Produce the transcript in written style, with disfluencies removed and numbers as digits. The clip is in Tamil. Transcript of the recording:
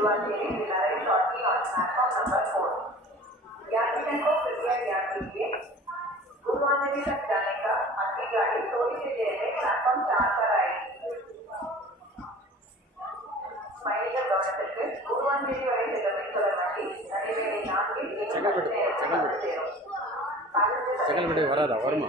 गुरुवांदेवी will arrive shortly on platform number 4. यात्रियों को कृपया याद कीजिए गुरुवांदेवी तक जाने का आपकी गाड़ी थोड़ी सी देर में प्लेटफॉर्म 4 पर आएगी. பயணிகள் கவனத்திற்கு குருவான்வேலி வரை செல்லும் மின்சார வண்டி நடைமேடை 4 செகண்ட் விடு வராதா வருமா?